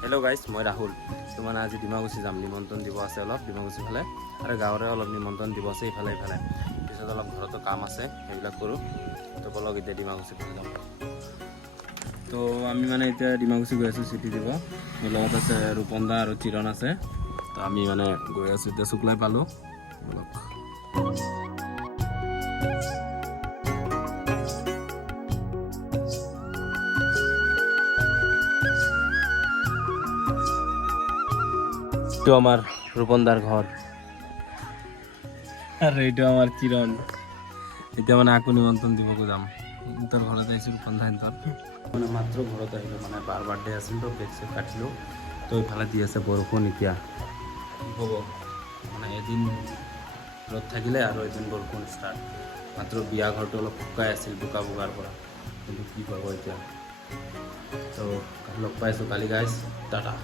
Hello' guys, মই ৰাহুল। তো মানে আজি ডিমাকুচি যাম, নিমন্ত্ৰণ দিব আছে অলপ ডিমাকুচি ফালে, আৰু গাঁৱৰে অলপ নিমন্ত্ৰণ দিব আছে ইফালে পিছত অলপ ঘৰতো কাম আছে, সেইবিলাক কৰোঁ। তো বলক এতিয়া ডিমাকুচি ফালে যাম। তো আমি মানে এতিয়া ডিমাকুচি গৈ আছোঁ চিটি দিব। মোৰ লগত আছে ৰূপন দা আৰু চিৰণ আছে। তো আমি মানে গৈ আছোঁ, এতিয়া শুক্লাই পালোঁ। বলক। এইটো আমাৰ ৰূপনদাৰ ঘৰ আৰু এইটো আমাৰ চিৰণ। এতিয়া মানে আকৌ নিমন্ত্ৰণ দিবগৈ যাম। তোৰ ঘৰত আহিছোঁ ৰূপনদা সিহঁতৰ মানে মাত্ৰ ঘৰত আহিলোঁ, মানে বাৰ বাৰ্থডে আছিল তো কেক চেক কাটিলোঁ। তো ইফালে দি আছে বৰষুণ। এতিয়া কি হ'ব মানে এদিন ৰ'দ থাকিলে আৰু এদিন বৰষুণ ষ্টাৰ্ট। মাত্ৰ বিয়া ঘৰটো অলপ শুকাই আছিল বোকা বোকাৰ পৰা, কিন্তু কি পাব এতিয়া। তো লগ পাইছোঁ কালি গাইজ, টাটা।